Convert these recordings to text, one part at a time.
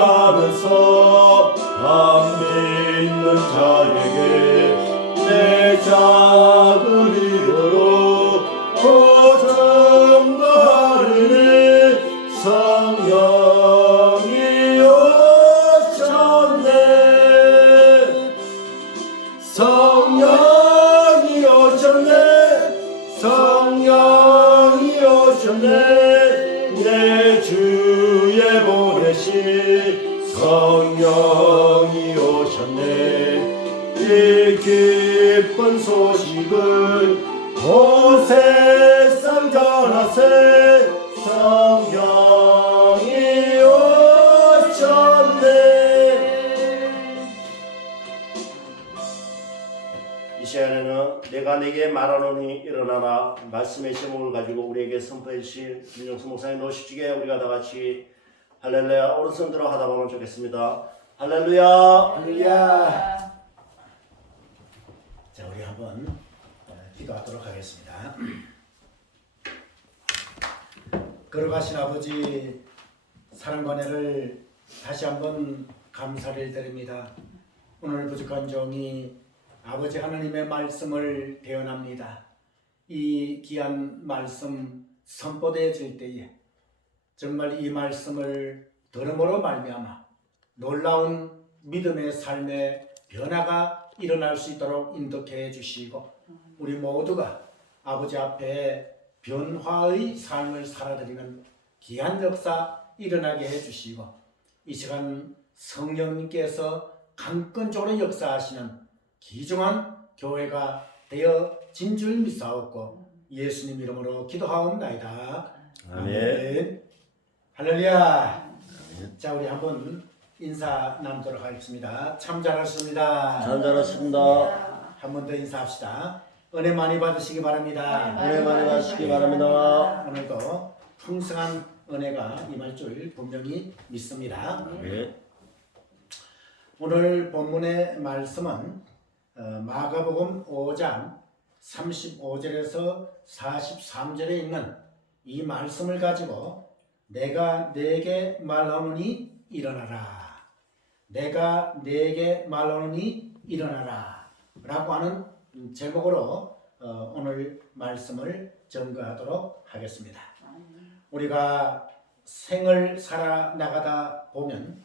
가면서 안 믿는 자에게 내 작은 이유로 보증거하리니 성령이 오셨네. 성령이 오셨네. 성령이 오셨네. 내 주에 보내신 성령이 오셨네. 이 기쁜 소식을 온 세상 전하세. 성령이 오셨네. 이 시간에는 내가 네게 말하노니 일어나라 말씀의 제목을 가지고 우리에게 선포해 주실 김정수 목사님 노십시게 우리가 다 같이 할렐루야 오른손 들어 하다 보면 좋겠습니다. 할렐루야. 할렐루야. 자, 우리 한번 기도하도록 하겠습니다. 걸어가신 아버지 사랑과 은혜를 다시 한번 감사를 드립니다. 오늘 부족한 종이 아버지 하나님의 말씀을 대언합니다. 이 귀한 말씀 선포되어질 때에 정말 이 말씀을 들음으로 말미암아 놀라운 믿음의 삶의 변화가 일어날 수 있도록 인도해 주시고 우리 모두가 아버지 앞에 변화의 삶을 살아드리는 귀한 역사 일어나게 해주시고 이 시간 성령님께서 강권적으로 역사하시는 귀중한 교회가 되어진 줄 믿사옵고 예수님 이름으로 기도하옵나이다. 아멘. 할렐루야. 자, 우리 한번 인사 나누도록 하겠습니다. 참 잘하셨습니다. 참 잘하십니다. 한 번 더 인사합시다. 은혜 많이 받으시기 바랍니다. 은혜 많이 받으시기 바랍니다. 오늘도 풍성한 은혜가 임할 줄 분명히 믿습니다. 네. 오늘 본문의 말씀은 마가복음 5장 35절에서 43절에 있는 이 말씀을 가지고 내가 네게 말하노니 일어나라. 내가 네게 말하노니 일어나라 라고 하는 제목으로 오늘 말씀을 전가하도록 하겠습니다. 우리가 생을 살아나가다 보면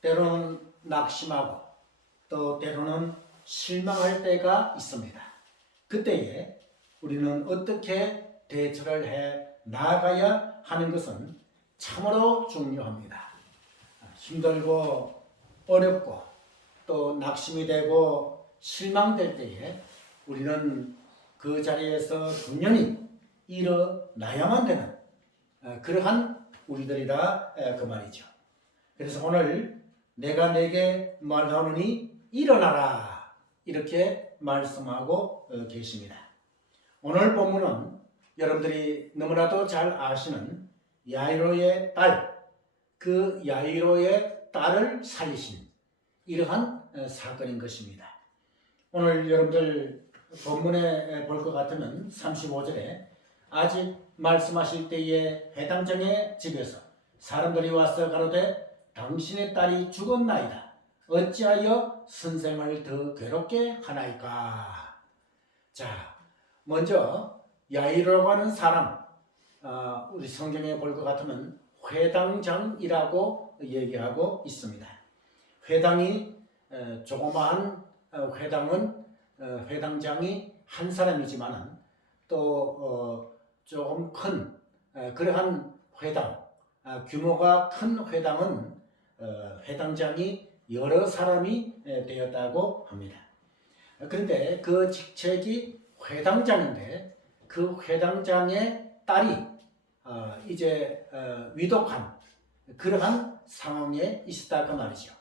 때로는 낙심하고 또 때로는 실망할 때가 있습니다. 그때에 우리는 어떻게 대처를 해 나아가야 하는 것은 참으로 중요합니다. 힘들고 어렵고 또 낙심이 되고 실망될 때에 우리는 그 자리에서 분명히 일어나야만 되는 그러한 우리들이다 그 말이죠. 그래서 오늘 내가 네게 말하노니 일어나라 이렇게 말씀하고 계십니다. 오늘 본문은 여러분들이 너무나도 잘 아시는 야이로의 딸, 그 야이로의 딸을 살리신 이러한 사건인 것입니다. 오늘 여러분들 본문에 볼 것 같으면 35절에 아직 말씀하실 때에 회당장의 집에서 사람들이 와서 가로되 당신의 딸이 죽었나이다. 어찌하여 선생을 더 괴롭게 하나이까. 자, 먼저 야이로라고 하는 사람, 우리 성경에 볼 것 같으면 회당장이라고 얘기하고 있습니다. 회당이 조그마한 회당은 회당장이 한 사람이지만 또 조금 큰 그러한 회당, 규모가 큰 회당은 회당장이 여러 사람이 되었다고 합니다. 그런데 그 직책이 회당장인데 그 회당장의 딸이 이제 위독한 그러한 상황에 있었다 그 말이죠.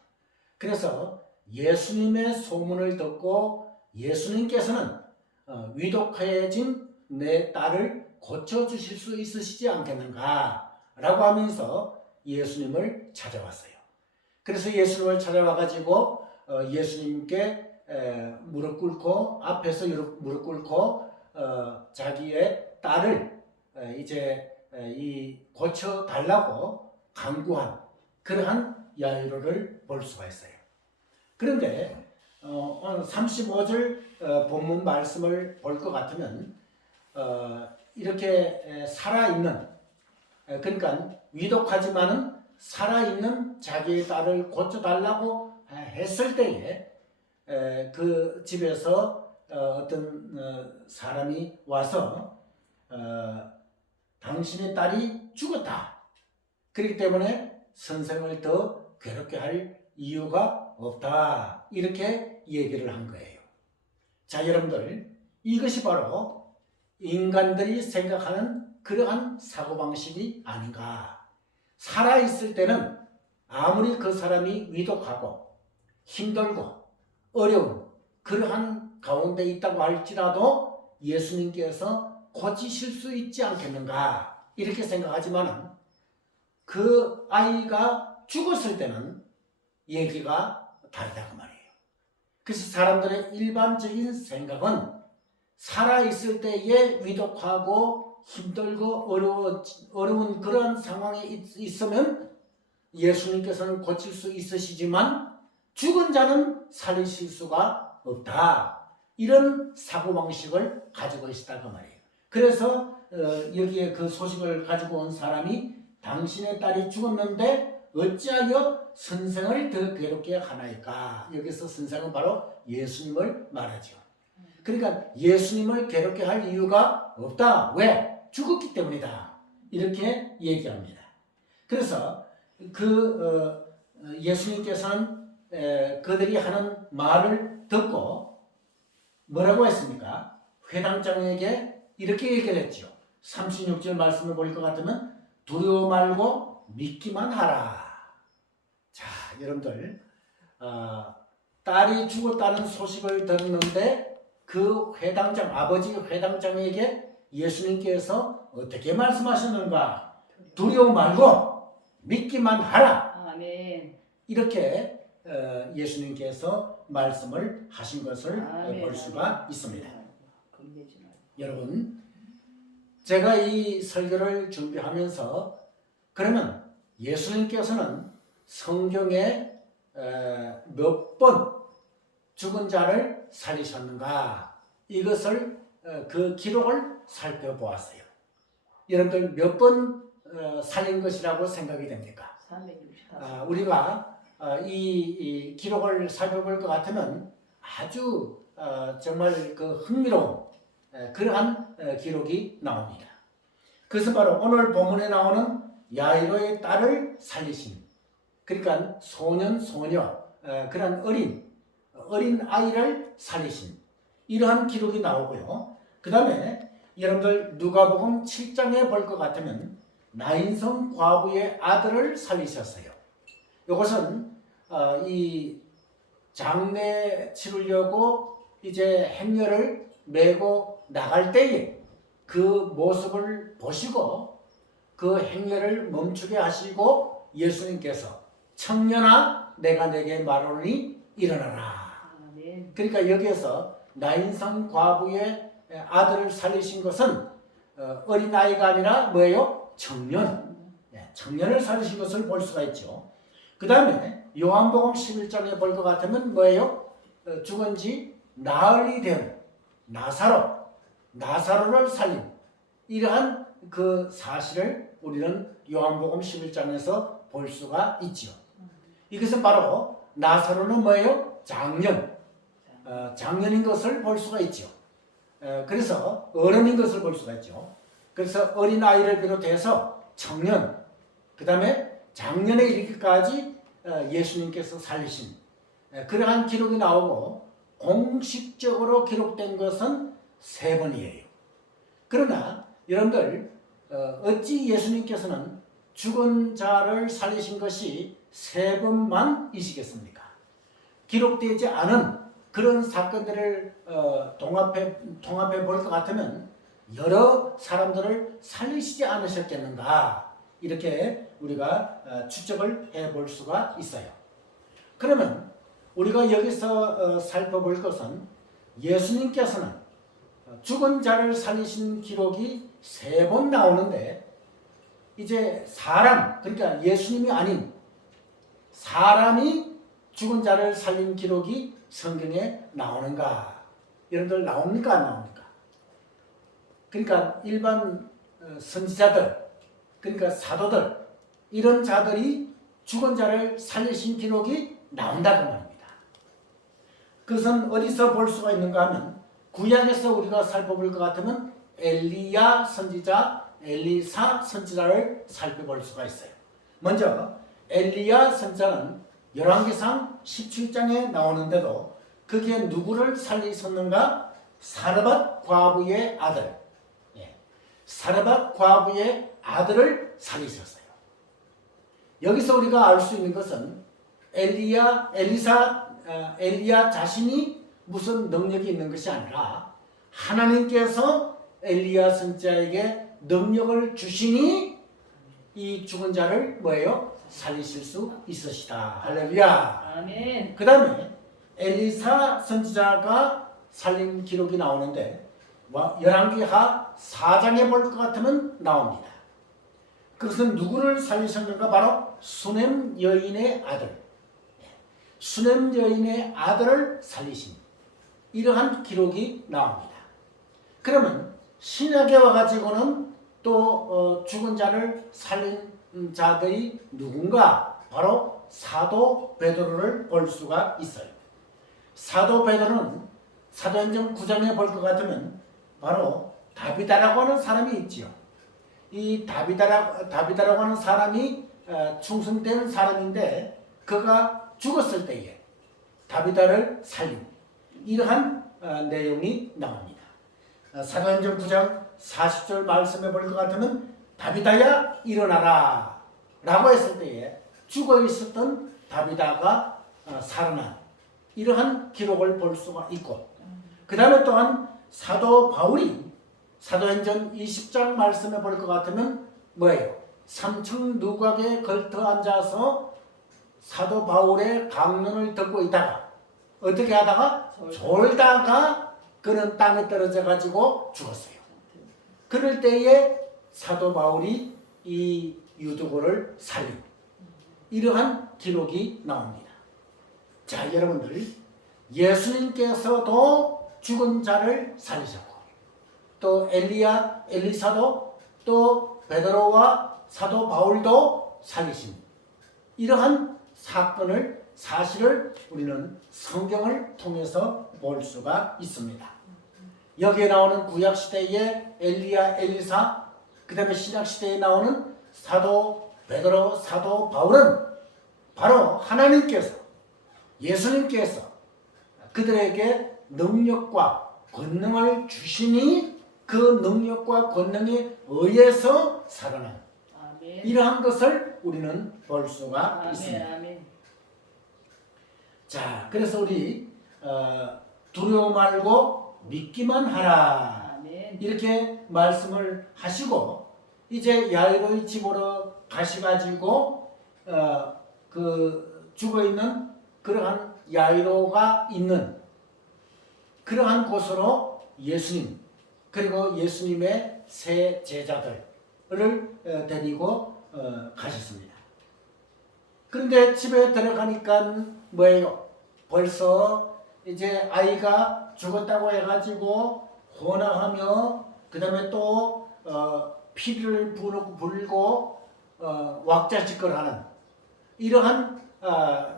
그래서 예수님의 소문을 듣고 예수님께서는 위독해진 내 딸을 고쳐주실 수 있으시지 않겠는가 라고 하면서 예수님을 찾아왔어요. 그래서 예수님을 찾아와가지고 예수님께 무릎 꿇고 앞에서 무릎 꿇고 자기의 딸을 이제 이 고쳐 달라고 간구한 그러한 야이로를 볼 수가 있어요. 그런데 오늘 35절 본문 말씀을 볼 것 같으면 이렇게 살아있는, 그러니까 위독하지만은 살아있는 자기의 딸을 고쳐달라고 했을 때에 그 집에서 어떤 사람이 와서 당신의 딸이 죽었다. 그렇기 때문에 선생을 더 괴롭게 할 이유가 없다. 이렇게 얘기를 한 거예요. 자, 여러분들, 이것이 바로 인간들이 생각하는 그러한 사고방식이 아닌가. 살아있을 때는 아무리 그 사람이 위독하고 힘들고 어려운 그러한 가운데 있다고 할지라도 예수님께서 고치실 수 있지 않겠는가 이렇게 생각하지만 그 아이가 죽었을 때는 얘기가 다르다고 말이에요. 그래서 사람들의 일반적인 생각은 살아있을 때에 위독하고 힘들고 어려운 그런 상황에 있으면 예수님께서는 고칠 수 있으시지만 죽은 자는 살리실 수가 없다. 이런 사고방식을 가지고 있다고 말이에요. 그래서 여기에 그 소식을 가지고 온 사람이 당신의 딸이 죽었는데 어찌하여 선생을 더 괴롭게 하나이까? 여기서 선생은 바로 예수님을 말하죠. 그러니까 예수님을 괴롭게 할 이유가 없다. 왜? 죽었기 때문이다. 이렇게 얘기합니다. 그래서 예수님께서는 그들이 하는 말을 듣고 뭐라고 했습니까? 회당장에게 이렇게 얘기를 했죠. 36절 말씀을 볼 것 같으면 두려워 말고 믿기만 하라. 자, 여러분들, 딸이 죽었다는 소식을 들었는데 그 회당장, 아버지 회당장에게 예수님께서 어떻게 말씀하셨는가? 두려워 말고 믿기만 하라. 아멘. 이렇게 예수님께서 말씀을 하신 것을 아멘. 볼 수가 있습니다. 겁내지 말고. 여러분, 제가 이 설교를 준비하면서 그러면 예수님께서는 성경에 몇 번 죽은 자를 살리셨는가? 이것을 그 기록을 살펴보았어요. 여러분들 몇 번 살린 것이라고 생각이 됩니까? 364. 우리가 이 기록을 살펴볼 것 같으면 아주 정말 그 흥미로운 그러한 기록이 나옵니다. 그것은 바로 오늘 본문에 나오는 야이로의 딸을 살리신, 그러니까 소년, 소녀, 그런 어린 아이를 살리신 이러한 기록이 나오고요. 그 다음에 여러분들 누가복음 7장에 볼 것 같으면 나인성 과부의 아들을 살리셨어요. 이것은 이 장례 치르려고 이제 행렬을 메고 나갈 때에 그 모습을 보시고 그 행렬을 멈추게 하시고 예수님께서 청년아 내가 내게 말하노니 일어나라. 아멘. 그러니까 여기에서 나인성 과부의 아들을 살리신 것은 어린아이가 아니라 뭐예요? 청년. 청년을 살리신 것을 볼 수가 있죠. 그 다음에 요한복음 11장에 볼 것 같으면 뭐예요? 죽은 지 나흘이 된 나사로를 살린 이러한 그 사실을 우리는 요한복음 11장에서 볼 수가 있죠. 이것은 바로 나사로는 뭐예요? 장년인 것을 볼 수가 있죠. 그래서 어른인 것을 볼 수가 있죠. 그래서 어린아이를 비롯해서 청년, 그 다음에 장년에 이르기까지 예수님께서 살리신 그러한 기록이 나오고 공식적으로 기록된 것은 3번이에요. 그러나 여러분들 어찌 예수님께서는 죽은 자를 살리신 것이 3번만이시겠습니까? 기록되지 않은 그런 사건들을 통합해 볼 것 같으면 여러 사람들을 살리시지 않으셨겠는가 이렇게 우리가 추측을 해볼 수가 있어요. 그러면 우리가 여기서 살펴볼 것은 예수님께서는 죽은 자를 살리신 기록이 3번 나오는데 이제 사람, 그러니까 예수님이 아닌 사람이 죽은 자를 살린 기록이 성경에 나오는가? 여러분들 나옵니까? 안 나옵니까? 그러니까 일반 선지자들, 그러니까 사도들, 이런 자들이 죽은 자를 살리신 기록이 나온다고 말입니다. 그것은 어디서 볼 수가 있는가 하면 구약에서 우리가 살펴볼 것 같으면 엘리야 선지자, 엘리사 선지자를 살펴볼 수가 있어요. 먼저 엘리야 선지자는 열왕기상 17장에 나오는데도 그게 누구를 살리셨는가? 사르밧 과부의 아들, 사르밧 과부의 아들을 살리셨어요. 여기서 우리가 알 수 있는 것은 엘리야 자신이 무슨 능력이 있는 것이 아니라 하나님께서 엘리야 선지자에게 능력을 주시니 이 죽은 자를 뭐예요? 살리실 수 있으시다. 할렐루야. 아멘. 그 다음에 엘리사 선지자가 살린 기록이 나오는데 열왕기하 4장에 볼 것 같으면 나옵니다. 그것은 누구를 살리셨는가? 바로 수넴 여인의 아들, 수넴 여인의 아들을 살리신 이러한 기록이 나옵니다. 그러면 신약에 와가지고는 또 죽은 자를 살린 자들이 누군가? 바로 사도 베드로를 볼 수가 있어요. 사도 베드로는 사도행전 9장에 볼 것 같으면 바로 다비다라고 하는 사람이 있지요. 이 다비다라고 하는 사람이 충성된 사람인데 그가 죽었을 때에 다비다를 살린 이러한 내용이 나옵니다. 사도행전 9장 40절 말씀해 볼 것 같으면 다비다야 일어나라 라고 했을 때에 죽어 있었던 다비다가 살아난 이러한 기록을 볼 수가 있고, 그 다음에 또한 사도 바울이 사도행전 20장 말씀해 볼 것 같으면 뭐예요? 3층 누각에 걸터 앉아서 사도 바울의 강론을 듣고 있다가 어떻게 하다가 졸다가 그는 땅에 떨어져 가지고 죽었어요. 그럴 때에 사도 바울이 이 유두고를 살린 이러한 기록이 나옵니다. 자, 여러분들, 예수님께서도 죽은 자를 살리셨고 또 엘리사도 또 베드로와 사도 바울도 살리신 이러한 사실을 우리는 성경을 통해서 볼 수가 있습니다. 여기에 나오는 구약시대의 엘리야, 엘리사, 그 다음에 신약시대에 나오는 사도 베드로, 사도 바울은 바로 하나님께서, 예수님께서 그들에게 능력과 권능을 주시니 그 능력과 권능에 의해서 살아난 아멘. 이러한 것을 우리는 볼 수가 아멘. 있습니다. 아멘. 자, 그래서 우리 두려워 말고 믿기만 하라 아멘. 이렇게 말씀을 하시고 이제 야이로의 집으로 가셔가지고 그 죽어있는 그러한 야이로가 있는 그러한 곳으로 예수님 그리고 예수님의 세 제자들을 데리고 가셨습니다. 그런데 집에 들어가니까 뭐예요? 벌써 이제 아이가 죽었다고 해가지고 혼화하며 그 다음에 또 피를 불고 왁자지껄하는 이러한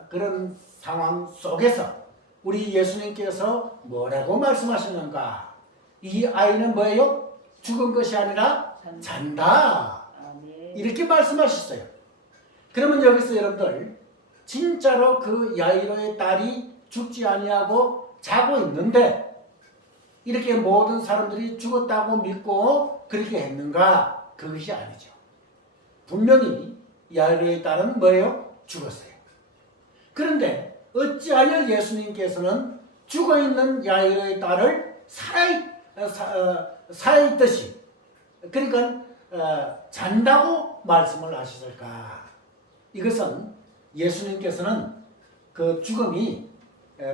그런 상황 속에서 우리 예수님께서 뭐라고 말씀하셨는가? 이 아이는 뭐예요? 죽은 것이 아니라 잔다. 아멘. 이렇게 말씀하셨어요. 그러면 여기서 여러분들 진짜로 그 야이로의 딸이 죽지 아니하고 자고 있는데 이렇게 모든 사람들이 죽었다고 믿고 그렇게 했는가? 그것이 아니죠. 분명히 야이로의 딸은 뭐예요? 죽었어요. 그런데 어찌하여 예수님께서는 죽어있는 야이로의 딸을 살아있듯이 그러니까 잔다고 말씀을 하셨을까? 이것은 예수님께서는 그 죽음이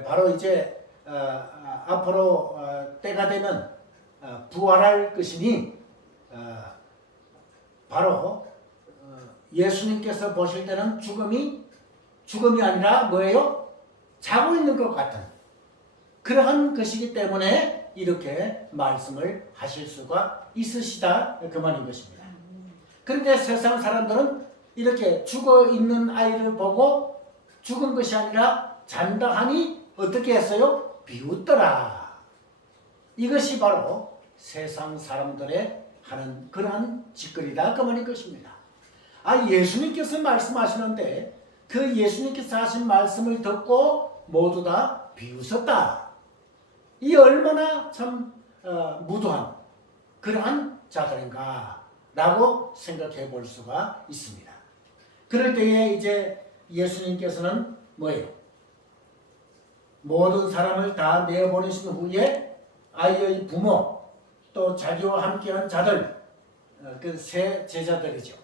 바로 이제 앞으로 때가 되면 부활할 것이니 바로 예수님께서 보실 때는 죽음이 아니라 뭐예요? 자고 있는 것 같은 그러한 것이기 때문에 이렇게 말씀을 하실 수가 있으시다 그 말인 것입니다. 그런데 세상 사람들은 이렇게 죽어 있는 아이를 보고 죽은 것이 아니라 잔다 하니 어떻게 했어요? 비웃더라. 이것이 바로 세상 사람들의 하는 그러한 짓거리다 그 말인 것입니다. 예수님께서 말씀하시는데 그 예수님께서 하신 말씀을 듣고 모두 다 비웃었다. 이 얼마나 참 무도한 그러한 자들인가 라고 생각해 볼 수가 있습니다. 그럴 때에 이제 예수님께서는 뭐예요? 모든 사람을 다 내보내신 후에 아이의 부모 또 자기와 함께한 자들 그 세 제자들이죠.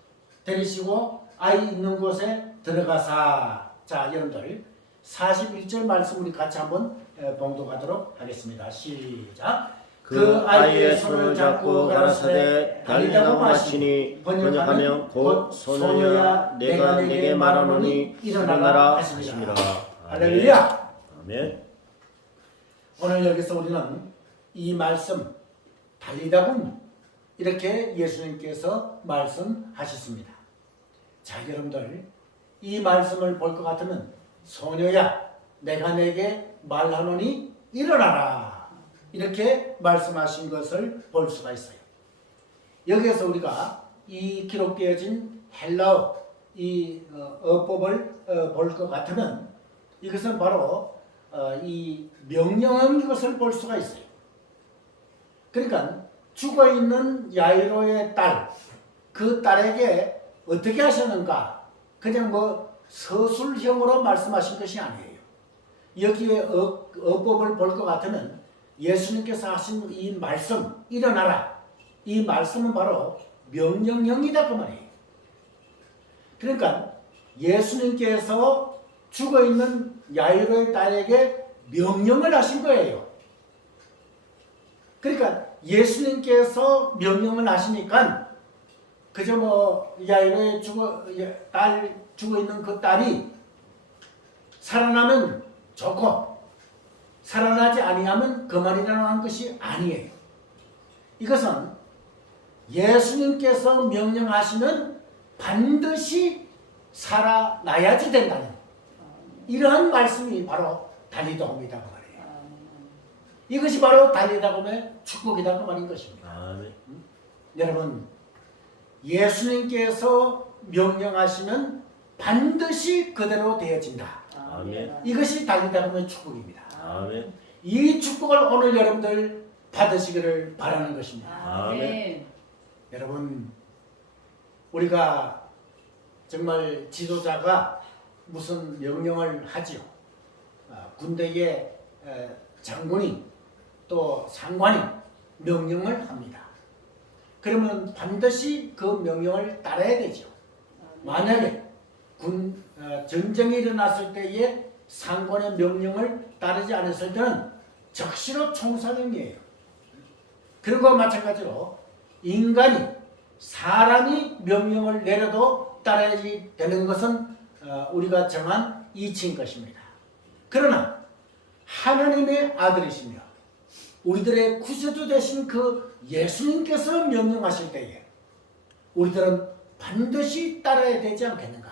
데리시고 아이 있는 곳에 들어가사. 자, 여러분들 41절 말씀 우리 같이 한번 봉독하도록 하겠습니다. 시작. 그 아이의 손을 잡고 가라사대 달리라고 하시니 번역하면 곧 소녀야 내가 네게 말하노니 일어나라 하시니라. 할렐루야. 아멘. 오늘 여기서 우리는 이 말씀 달리다군 이렇게 예수님께서 말씀하셨습니다. 자, 여러분들 이 말씀을 볼 것 같으면 소녀야 내가 내게 말하노니 일어나라 이렇게 말씀하신 것을 볼 수가 있어요. 여기에서 우리가 이 기록되어진 헬라어 이 어법을 볼 것 같으면 이것은 바로 이 명령인 것을 볼 수가 있어요. 그러니까 죽어있는 야이로의 딸, 그 딸에게 어떻게 하셨는가? 그냥 뭐 서술형으로 말씀하신 것이 아니에요. 여기에 어법을 볼 것 같으면 예수님께서 하신 이 말씀, 일어나라. 이 말씀은 바로 명령형이다 그 말이에요. 그러니까 예수님께서 죽어있는 야이로의 딸에게 명령을 하신 거예요. 그러니까 예수님께서 명령을 하시니까 그저 뭐 야이로의 죽어있는 그 딸이 살아나면 좋고 살아나지 아니하면 그만이라는 것이 아니에요. 이것은 예수님께서 명령하시면 반드시 살아나야지 된다는 이러한 말씀이 바로 달리다움이다 그 말이에요. 이것이 바로 달리다움의 축복이다 그 말인 것입니다. 아멘. 여러분 예수님께서 명령하시면 반드시 그대로 되어진다. 아멘. 이것이 달리다움의 축복입니다. 아멘. 이 축복을 오늘 여러분들 받으시기를 바라는 것입니다. 아멘. 여러분 우리가 정말 지도자가 무슨 명령을 하지요. 군대의 장군이 또 상관이 명령을 합니다. 그러면 반드시 그 명령을 따라야 되죠. 만약에 전쟁이 일어났을 때에 상관의 명령을 따르지 않았을 때는 적시로 총살형이에요. 그런과 마찬가지로 인간이 사람이 명령을 내려도 따라야지 되는 것은 우리가 정한 이치인 것입니다. 그러나 하나님의 아들이시며 우리들의 구세주 되신 그 예수님께서 명령하실 때에 우리들은 반드시 따라야 되지 않겠는가.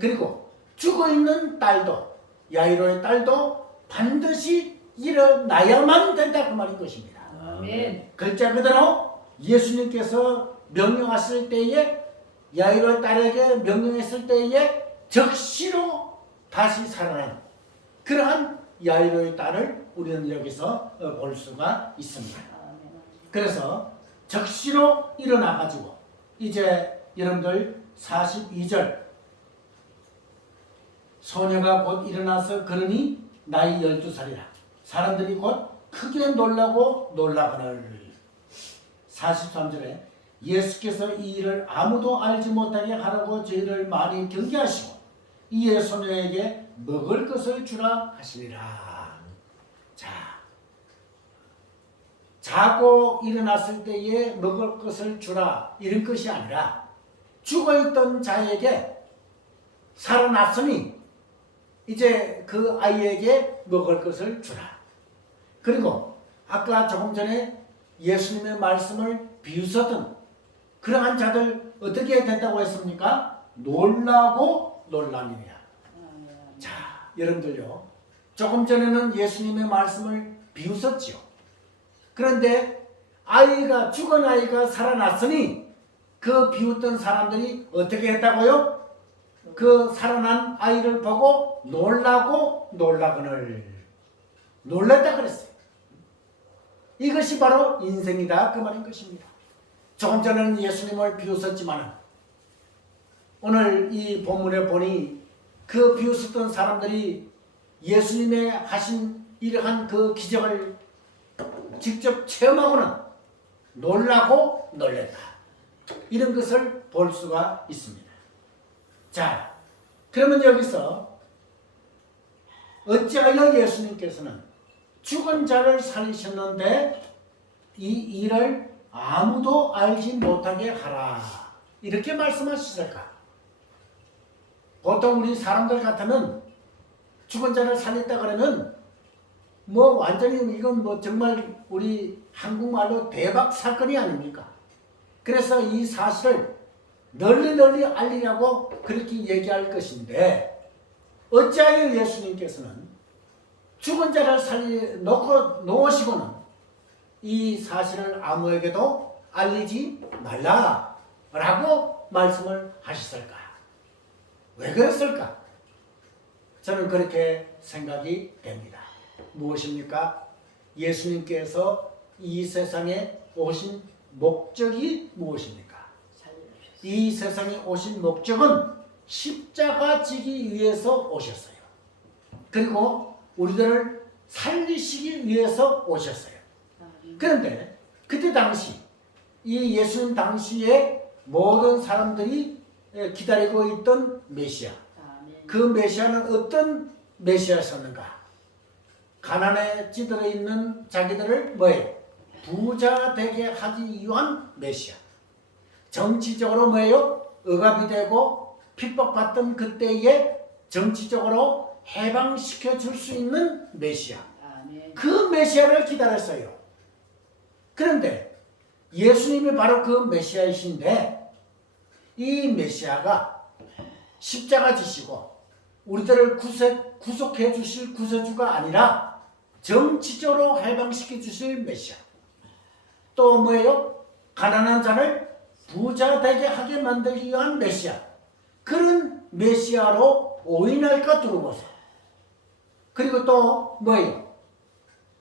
그리고 죽어있는 딸도 야이로의 딸도 반드시 일어나야만 된다 그 말인 것입니다. 아멘. 글자 그대로 예수님께서 명령하실 때에 야이로의 딸에게 명령했을 때에 적시로 다시 살아난 그러한 야이로의 딸을 우리는 여기서 볼 수가 있습니다. 그래서 적시로 일어나가지고 이제 여러분들 42절 소녀가 곧 일어나서 걸으니 나이 12살이라 사람들이 곧 크게 놀라고 놀라거늘. 43절에 예수께서 이 일을 아무도 알지 못하게 하라고 저희를 많이 경계하시고 이에 소녀에게 먹을 것을 주라 하시니라. 자, 자고 일어났을 때에 먹을 것을 주라 이런 것이 아니라 죽어있던 자에게 살아났으니 이제 그 아이에게 먹을 것을 주라. 그리고 아까 조금 전에 예수님의 말씀을 비웃었던 그러한 자들 어떻게 된다고 했습니까? 놀라고 놀라느냐. 자, 여러분들요. 조금 전에는 예수님의 말씀을 비웃었지요. 그런데 아이가 죽은 아이가 살아났으니 그 비웃던 사람들이 어떻게 했다고요? 그 살아난 아이를 보고 놀라고 놀라거늘 놀랐다 그랬어요. 이것이 바로 인생이다 그 말인 것입니다. 조금 전에는 예수님을 비웃었지만 오늘 이 본문에 보니 그 비웃었던 사람들이 예수님의 하신 이러한 그 기적을 직접 체험하고는 놀라고 놀랐다. 이런 것을 볼 수가 있습니다. 자, 그러면 여기서 어찌하여 예수님께서는 죽은 자를 살리셨는데 이 일을 아무도 알지 못하게 하라 이렇게 말씀하셨을까? 보통 우리 사람들 같으면 죽은 자를 살렸다 그러면 뭐 완전히 이건 뭐 정말 우리 한국말로 대박 사건이 아닙니까? 그래서 이 사실을 널리 알리려고 그렇게 얘기할 것인데 어찌하여 예수님께서는 죽은 자를 놓으시고는 이 사실을 아무에게도 알리지 말라라고 말씀을 하셨을까? 왜 그랬을까? 저는 그렇게 생각이 됩니다. 무엇입니까? 예수님께서 이 세상에 오신 목적이 무엇입니까? 이 세상에 오신 목적은 십자가 지기 위해서 오셨어요. 그리고 우리들을 살리시기 위해서 오셨어요. 그런데 그때 당시 이 예수님 당시에 모든 사람들이 기다리고 있던 메시아, 그 메시아는 어떤 메시아였었는가? 가난에 찌들어 있는 자기들을 뭐예요? 부자 되게 하기 위한 메시아. 정치적으로 뭐예요? 억압이 되고 핍박받던 그때에 정치적으로 해방시켜 줄 수 있는 메시아. 그 메시아를 기다렸어요. 그런데 예수님이 바로 그 메시아이신데 이 메시아가 십자가 지시고 우리들을 구속해 주실 구세주가 아니라 정치적으로 해방시켜 주실 메시아. 또 뭐예요? 가난한 자를 부자 되게 하게 만들기 위한 메시아. 그런 메시아로 오인할까 두고보세요. 그리고 또 뭐예요?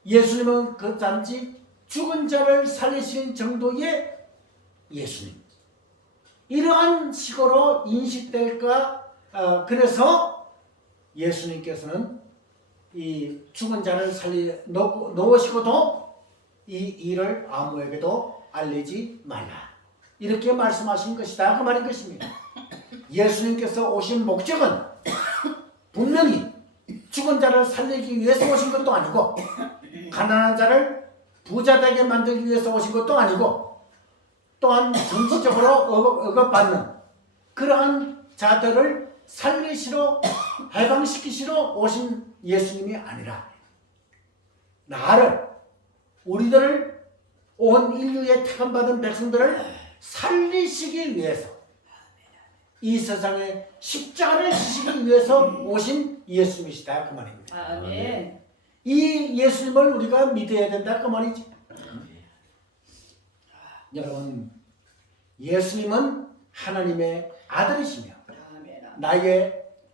예수님은 그 단지 죽은 자를 살리신 정도의 예수님. 이러한 식으로 인식될까? 그래서 예수님께서는 이 죽은 자를 놓으시고도 이 일을 아무에게도 알리지 말라. 이렇게 말씀하신 것이다. 그 말인 것입니다. 예수님께서 오신 목적은 분명히 죽은 자를 살리기 위해서 오신 것도 아니고 가난한 자를 부자 되게 만들기 위해서 오신 것도 아니고 또한 정치적으로 억압받는 그러한 자들을 살리시러 해방시키시러 오신 예수님이 아니라 나를 우리들을 온 인류에 택함받은 백성들을 살리시기 위해서 이 세상에 십자가를 지시기 위해서 오신 예수님이시다 그 말입니다. 아멘. 이 예수님을 우리가 믿어야 된다 그 말이지. 여러분, 예수님은 하나님의 아들이시며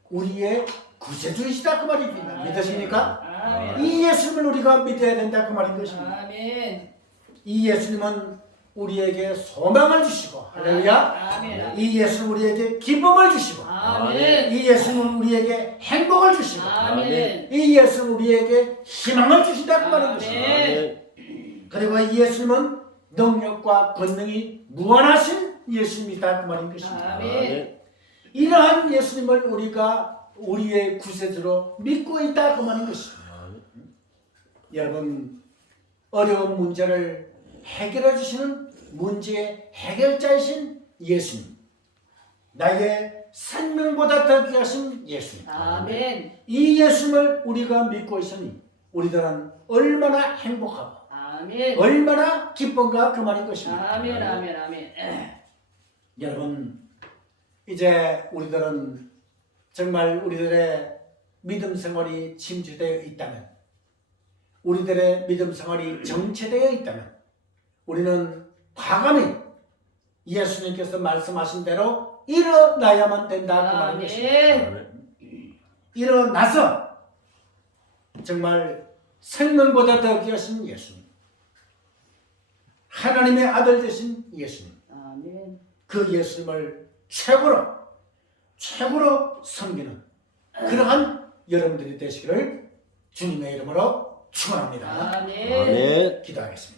우리의 구세주이시다 그 말입니다. 믿으십니까? 아멘. 이 예수님을 우리가 믿어야 된다 그 말인 것입니다. 아멘. 이 예수님은 우리에게 소망을 주시고 할렐루야. 아멘. 이 예수는 우리에게 기쁨을 주시고 아멘. 이 예수는 우리에게 행복을 주시고 아멘. 이 예수는 우리에게 희망을 주신다 그 말인 것입니다. 아멘. 그리고 이 예수님은 능력과 권능이 무한하신 예수님이다 그 말인 것입니다. 아멘. 이러한 예수님을 우리가 우리의 구세주로 믿고 있다 그 말인 것입니다. 여러분, 어려운 문제를 해결해 주시는 문제의 해결자이신 예수님, 나의 생명보다 더 귀하신 예수님. 아멘. 이 예수님을 우리가 믿고 있으니 우리들은 얼마나 행복하고 아멘. 얼마나 기쁜가 그 말인 것입니다. 아멘. 아멘. 아멘. 여러분, 이제 우리들은 정말 우리들의 믿음 생활이 침체되어 있다면, 우리들의 믿음 생활이 정체되어 있다면 우리는 과감히 예수님께서 말씀하신 대로 일어나야만 된다 그 말인 것입니다. 아멘. 일어나서 정말 생명보다 더 귀하신 예수님, 하나님의 아들 되신 예수님, 아멘. 그 예수님을 최고로 섬기는 그러한 여러분들이 되시기를 주님의 이름으로 축원합니다. 아멘. 아멘. 기도하겠습니다.